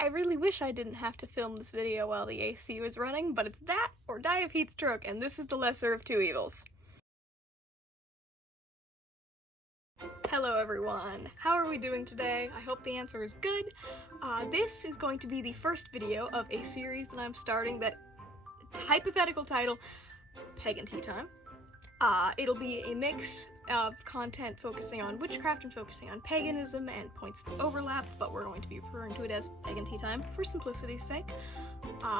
I really wish I didn't have to film this video while the AC was running, but it's that or die of heat stroke, and this is the lesser of two evils. Hello everyone! How are we doing today? I hope the answer is good. This is going to be the first video of a series that I'm starting that, hypothetical title, Pagan Tea Time. It'll be a mix of content focusing on witchcraft and focusing on paganism and points that overlap, but we're going to be referring to it as Pagan Tea Time for simplicity's sake.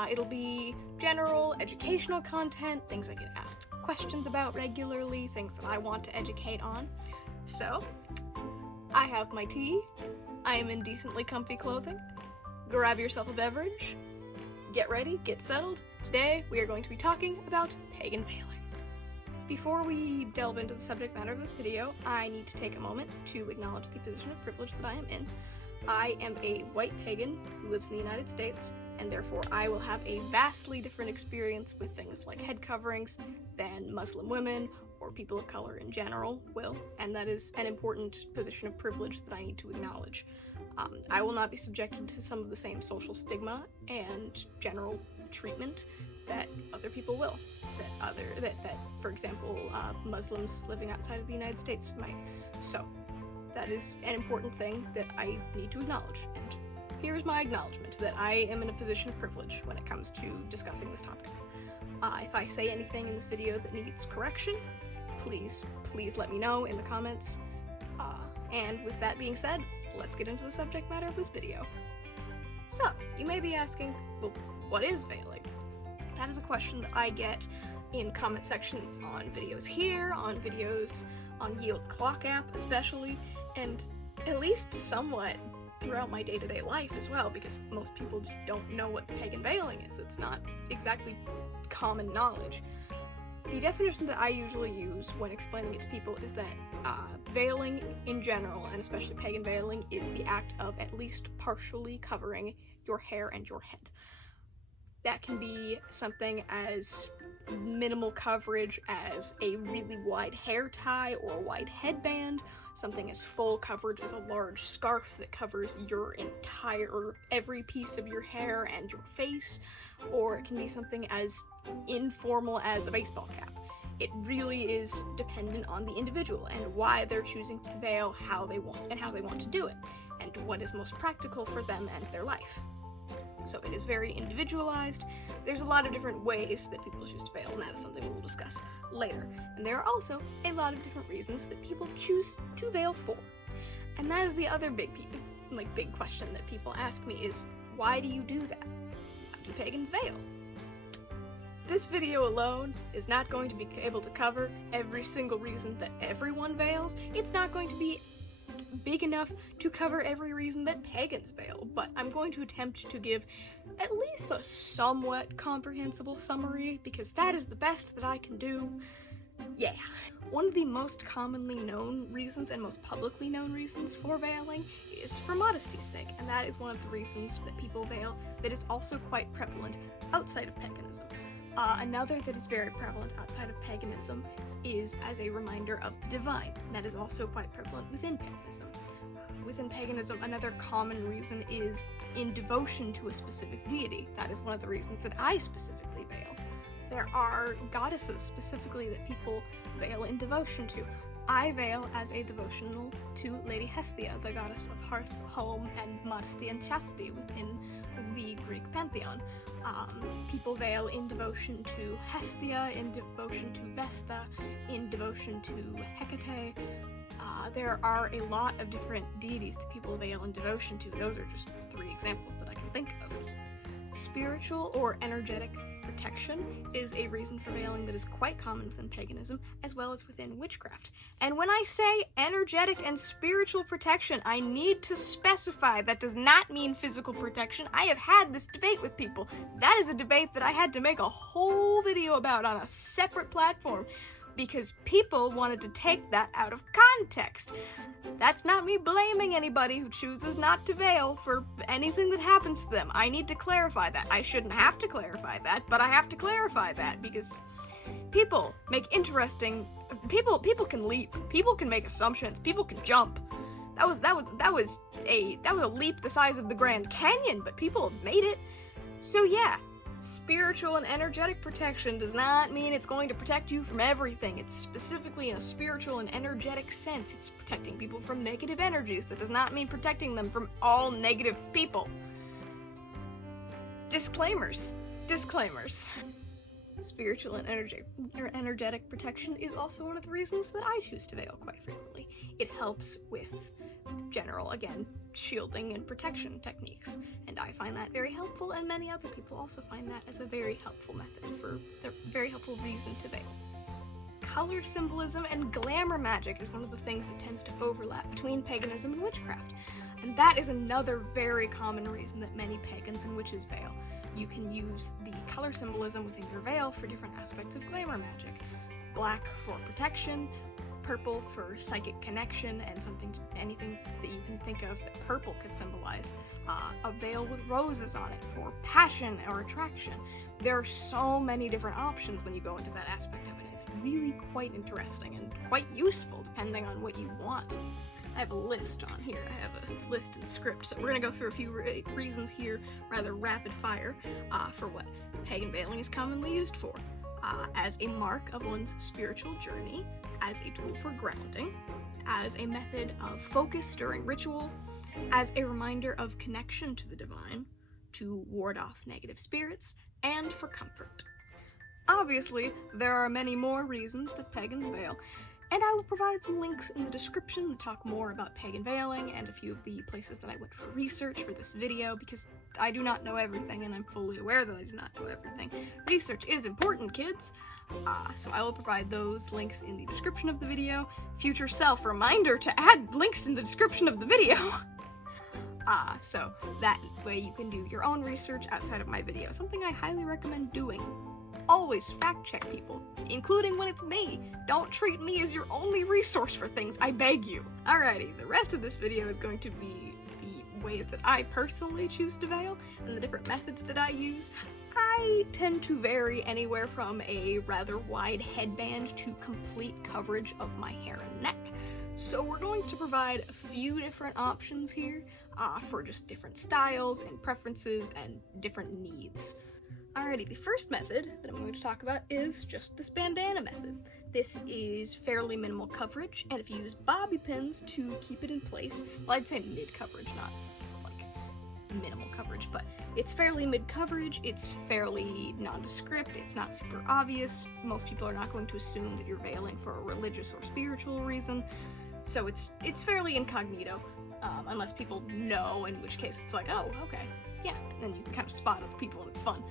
It'll be general educational content, things I get asked questions about regularly, things that I want to educate on. So, I have my tea, I am in decently comfy clothing, grab yourself a beverage, get ready, get settled. Today we are going to be talking about pagan veiling. Before we delve into the subject matter of this video, I need to take a moment to acknowledge the position of privilege that I am in. I am a white pagan who lives in the United States, and therefore I will have a vastly different experience with things like head coverings than Muslim women or people of color in general will, and that is an important position of privilege that I need to acknowledge. I will not be subjected to some of the same social stigma and general treatment that other people will. That for example, Muslims living outside of the United States might. So, that is an important thing that I need to acknowledge, and here's my acknowledgement that I am in a position of privilege when it comes to discussing this topic. If I say anything in this video that needs correction, please let me know in the comments. And with that being said, let's get into the subject matter of this video. So, you may be asking, well, what is veiling? That is a question that I get in comment sections on videos here, on videos on Yield Clock app especially, and at least somewhat throughout my day-to-day life as well, because most people just don't know what pagan veiling is. It's not exactly common knowledge. The definition that I usually use when explaining it to people is that veiling in general, and especially pagan veiling, is the act of at least partially covering your hair and your head. That can be something as minimal coverage as a really wide hair tie or a wide headband, something as full coverage as a large scarf that covers your every piece of your hair and your face, or it can be something as informal as a baseball cap. It really is dependent on the individual and why they're choosing to veil how they want to do it, and what is most practical for them and their life. So it is very individualized. There's a lot of different ways that people choose to veil, and that is something we'll discuss later. And there are also a lot of different reasons that people choose to veil for. And that is the other big question that people ask me is, why do you do that? Why do pagans veil? This video alone is not going to be able to cover every single reason that everyone veils. It's not going to be big enough to cover every reason that pagans veil, but I'm going to attempt to give at least a somewhat comprehensible summary, because that is the best that I can do. Yeah. One of the most commonly known reasons and most publicly known reasons for veiling is for modesty's sake, and that is one of the reasons that people veil that is also quite prevalent outside of paganism. Another that is very prevalent outside of paganism is as a reminder of the divine. That is also quite prevalent within paganism. Within paganism, another common reason is in devotion to a specific deity. That is one of the reasons that I specifically veil. There are goddesses specifically that people veil in devotion to. I veil as a devotional to Lady Hestia, the goddess of hearth, home, and modesty and chastity within the Greek pantheon. People veil in devotion to Hestia, in devotion to Vesta, in devotion to Hecate. There are a lot of different deities that people veil in devotion to. Those are just 3 examples that I can think of. Spiritual or energetic protection is a reason for veiling that is quite common within paganism, as well as within witchcraft. And when I say energetic and spiritual protection, I need to specify that does not mean physical protection. I have had this debate with people. That is a debate that I had to make a whole video about on a separate platform, because people wanted to take that out of context. That's not me blaming anybody who chooses not to veil for anything that happens to them. I need to clarify that. I shouldn't have to clarify that, but I have to clarify that because people make interesting... People can leap. People can make assumptions. People can jump. That was a leap the size of the Grand Canyon, but people have made it. So yeah, spiritual and energetic protection does not mean it's going to protect you from everything. It's specifically in a spiritual and energetic sense. It's protecting people from negative energies. That does not mean protecting them from all negative people. Disclaimers. Spiritual and energetic protection is also one of the reasons that I choose to veil quite frequently. It helps with general, again, shielding and protection techniques, and I find that very helpful, and many other people also find that as a very helpful method for a very helpful reason to veil. Color symbolism and glamour magic is one of the things that tends to overlap between paganism and witchcraft, and that is another very common reason that many pagans and witches veil. You can use the color symbolism within your veil for different aspects of glamour magic. Black for protection, purple for psychic connection, and anything that you can think of that purple could symbolize. A veil with roses on it for passion or attraction. There are so many different options when you go into that aspect of it. It's really quite interesting and quite useful depending on what you want. I have a list on here. I have a list and script, so we're going to go through a few reasons here, rather rapid fire, for what pagan veiling is commonly used for. As a mark of one's spiritual journey, as a tool for grounding, as a method of focus during ritual, as a reminder of connection to the divine, to ward off negative spirits, and for comfort. Obviously, there are many more reasons that pagans veil, and I will provide some links in the description to talk more about pagan veiling and a few of the places that I went for research for this video, because I do not know everything, and I'm fully aware that I do not know everything. Research is important, kids! So I will provide those links in the description of the video. Future self reminder to add links in the description of the video! So that way you can do your own research outside of my video, something I highly recommend doing. Always fact check people, including when it's me. Don't treat me as your only resource for things, I beg you. Alrighty, the rest of this video is going to be the ways that I personally choose to veil and the different methods that I use. I tend to vary anywhere from a rather wide headband to complete coverage of my hair and neck. So we're going to provide a few different options here for just different styles and preferences and different needs. Alrighty, the first method that I'm going to talk about is just this bandana method. This is fairly minimal coverage, and if you use bobby pins to keep it in place, well, I'd say mid-coverage, not like minimal coverage, but it's fairly mid-coverage, it's fairly nondescript, it's not super obvious. Most people are not going to assume that you're veiling for a religious or spiritual reason, so it's fairly incognito, unless people know, in which case it's like, oh, okay, yeah, then you can kind of spot other people and it's fun.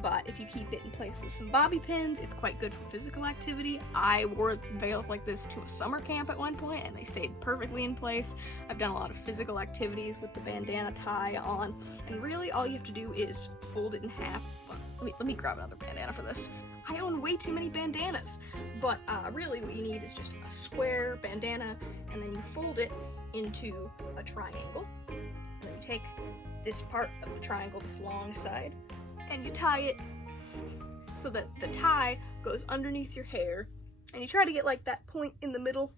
But if you keep it in place with some bobby pins, it's quite good for physical activity. I wore veils like this to a summer camp at one point, and they stayed perfectly in place. I've done a lot of physical activities with the bandana tie on, and really all you have to do is fold it in half. Well, let me grab another bandana for this. I own way too many bandanas, but really what you need is just a square bandana, and then you fold it into a triangle. And then you take this part of the triangle, this long side, and you tie it so that the tie goes underneath your hair, and you try to get like that point in the middle,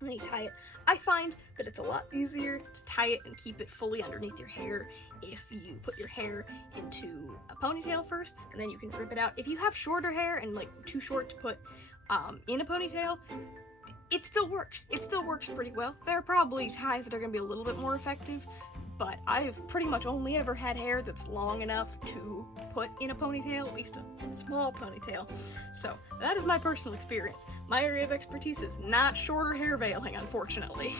and then you tie it. I find that it's a lot easier to tie it and keep it fully underneath your hair if you put your hair into a ponytail first, and then you can rip it out. If you have shorter hair and like too short to put in a ponytail, it still works. It still works pretty well. There are probably ties that are going to be a little bit more effective, but I've pretty much only ever had hair that's long enough to put in a ponytail, at least a small ponytail. So that is my personal experience. My area of expertise is not shorter hair veiling, unfortunately.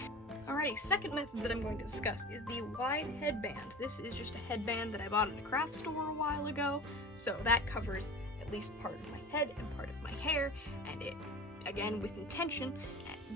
Alrighty, second method that I'm going to discuss is the wide headband. This is just a headband that I bought at a craft store a while ago, so that covers at least part of my head and part of my hair, and it, again, with intention,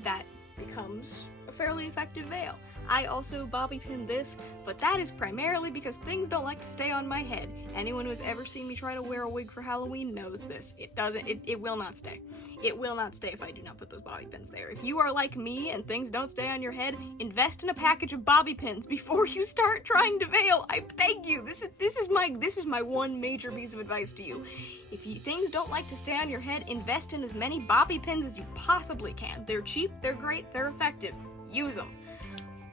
that becomes a fairly effective veil. I also bobby pin this, but that is primarily because things don't like to stay on my head. Anyone who has ever seen me try to wear a wig for Halloween knows this. It will not stay. It will not stay if I do not put those bobby pins there. If you are like me and things don't stay on your head, invest in a package of bobby pins before you start trying to veil. I beg you. This is my one major piece of advice to you. If things don't like to stay on your head, invest in as many bobby pins as you possibly can. They're cheap, they're great, they're effective. use them.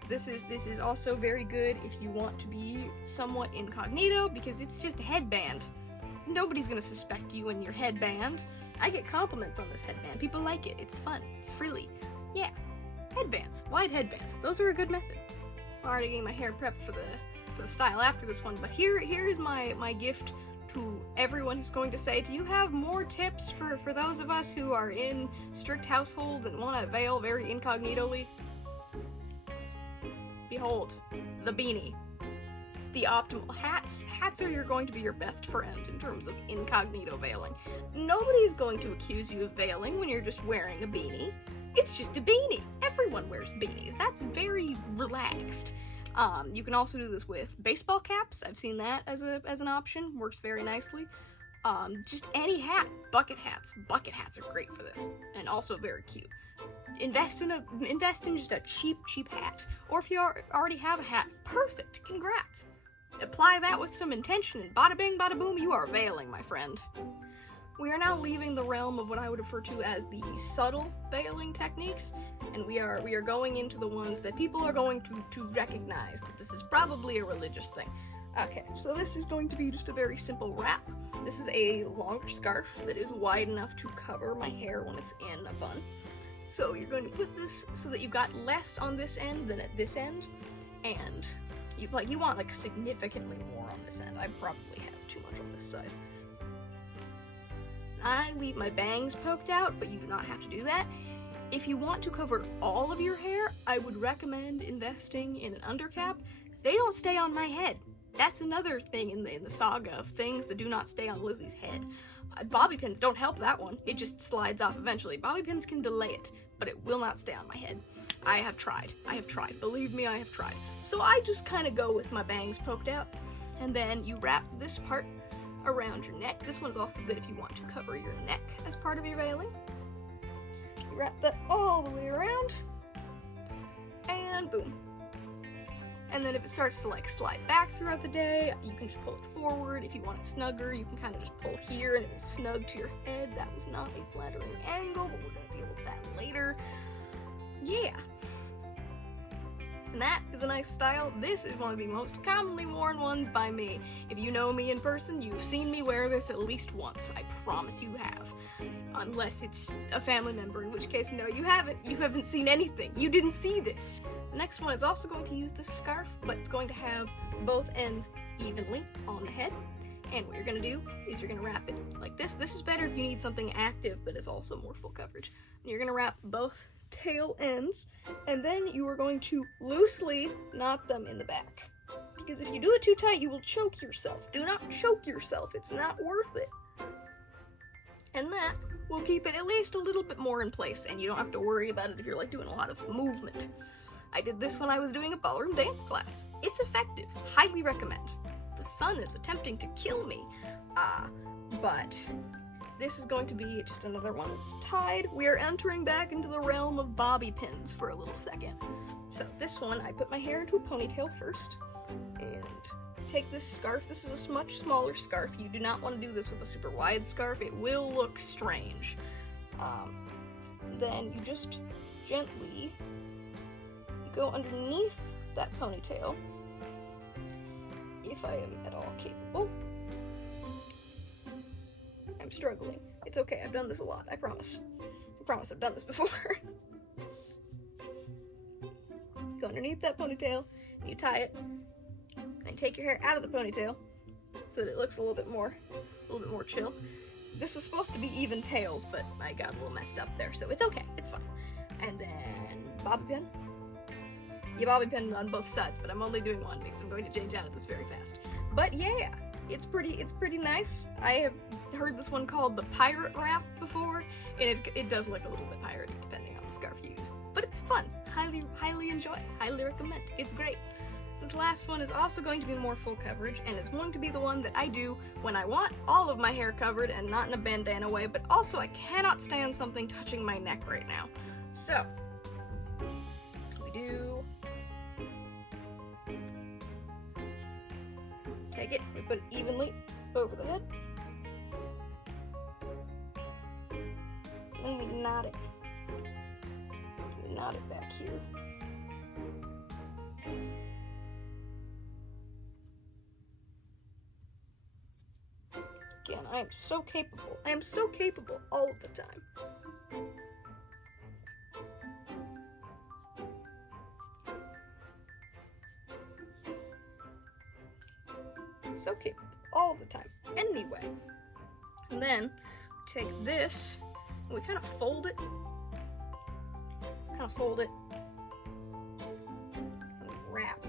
This is also very good if you want to be somewhat incognito, because it's just a headband. Nobody's gonna suspect you in your headband. I get compliments on this headband. People like it. It's fun. It's frilly. Yeah. Headbands. Wide headbands. Those are a good method. I'm already getting my hair prepped for the style after this one, but here is my gift to everyone who's going to say, do you have more tips for those of us who are in strict households and want to veil very incognitally? Behold, the beanie. The optimal hats. Hats are going to be your best friend in terms of incognito veiling. Nobody is going to accuse you of veiling when you're just wearing a beanie. It's just a beanie. Everyone wears beanies. That's very relaxed. You can also do this with baseball caps. I've seen that as an option. Works very nicely. Just any hat. Bucket hats. Bucket hats are great for this, and also very cute. Invest in just a cheap hat. Or if you already have a hat, perfect. Congrats. Apply that with some intention, and bada bing, bada boom, you are veiling, my friend. We are now leaving the realm of what I would refer to as the subtle veiling techniques, and we are going into the ones that people are going to recognize that this is probably a religious thing. Okay, so this is going to be just a very simple wrap. This is a longer scarf that is wide enough to cover my hair when it's in a bun. So you're going to put this so that you've got less on this end than at this end, and you want like significantly more on this end. I probably have too much on this side. I leave my bangs poked out, but you do not have to do that. If you want to cover all of your hair, I would recommend investing in an undercap. They don't stay on my head. That's another thing in the saga of things that do not stay on Lizzie's head. Bobby pins don't help that one. It just slides off eventually. Bobby pins can delay it, but it will not stay on my head. I have tried. Believe me, I have tried. So I just kind of go with my bangs poked out, and then you wrap this part around your neck. This one's also good if you want to cover your neck as part of your veiling. You wrap that all the way around, and boom. And then if it starts to like slide back throughout the day, you can just pull it forward. If you want it snugger, you can kind of just pull here and it will snug to your head. That was not a flattering angle, but we're gonna deal with that later. Yeah. And that is a nice style. This is one of the most commonly worn ones by me. If you know me in person, you've seen me wear this at least once. I promise you have. Unless it's a family member, in which case, no, you haven't. You haven't seen anything. You didn't see this. The next one is also going to use this scarf, but it's going to have both ends evenly on the head. And what you're going to do is you're going to wrap it like this. This is better if you need something active, but is also more full coverage. And you're going to wrap both tail ends, and then you are going to loosely knot them in the back. Because if you do it too tight, you will choke yourself. Do not choke yourself. It's not worth it. And that will keep it at least a little bit more in place, and you don't have to worry about it if you're like doing a lot of movement. I did this when I was doing a ballroom dance class. It's effective. Highly recommend. The sun is attempting to kill me. But this is going to be just another one that's tied. We are entering back into the realm of bobby pins for a little second. So this one, I put my hair into a ponytail first, and take this scarf. This is a much smaller scarf. You do not want to do this with a super wide scarf. It will look strange. Then you just gently go underneath that ponytail, if I am at all capable. I'm struggling. It's okay, I've done this a lot, I promise. I promise I've done this before. Go underneath that ponytail, and you tie it, and take your hair out of the ponytail, so that it looks a little bit more chill. This was supposed to be even tails, but I got a little messed up there, so it's okay, it's fine. And then, bobby pin. You bobby pin on both sides, but I'm only doing one because I'm going to change out of this very fast. But yeah, it's pretty nice. I have heard this one called the pirate wrap before, and it does look a little bit piratey depending on the scarf you use. But it's fun. Highly enjoy. Highly recommend. It's great. This last one is also going to be more full coverage, and it's going to be the one that I do when I want all of my hair covered and not in a bandana way, but also I cannot stand something touching my neck right now. So, we do... Take it, we put it evenly over the head. And then we knot it. We knot it back here. Again, I am so capable. I am so capable all of the time. So capable all the time. Anyway. And then take this and we kind of fold it. And wrap.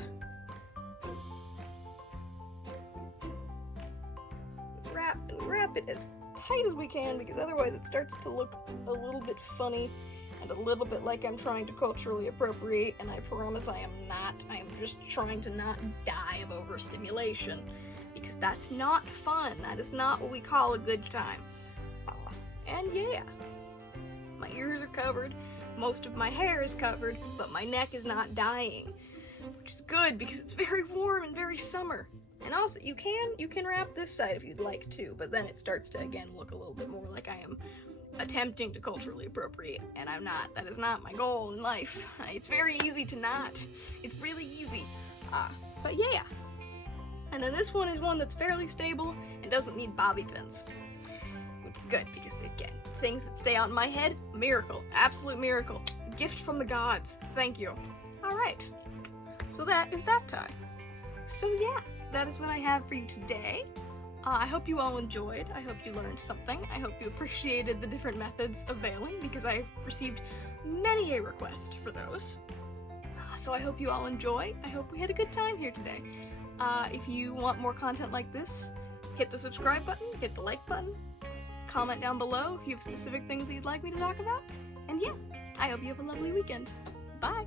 Wrap it as tight as we can, because otherwise it starts to look a little bit funny and a little bit like I'm trying to culturally appropriate, and I promise I am not. I am just trying to not die of overstimulation, because that's not fun. That is not what we call a good time. And yeah, my ears are covered, most of my hair is covered, but my neck is not dying, which is good because it's very warm and very summer. And also, you can wrap this side if you'd like to, but then it starts to, again, look a little bit more like I am attempting to culturally appropriate, and I'm not. That is not my goal in life. It's very easy to not. It's really easy. But yeah. And then this one is one that's fairly stable and doesn't need bobby pins, which is good because, again, things that stay on my head, miracle. Absolute miracle. Gift from the gods. Thank you. Alright. So that is that tie. So yeah. That is what I have for you today. I hope you all enjoyed. I hope you learned something. I hope you appreciated the different methods of veiling, because I've received many a request for those. So I hope you all enjoy. I hope we had a good time here today. If you want more content like this, hit the subscribe button, hit the like button, comment down below if you have specific things that you'd like me to talk about. And yeah, I hope you have a lovely weekend. Bye!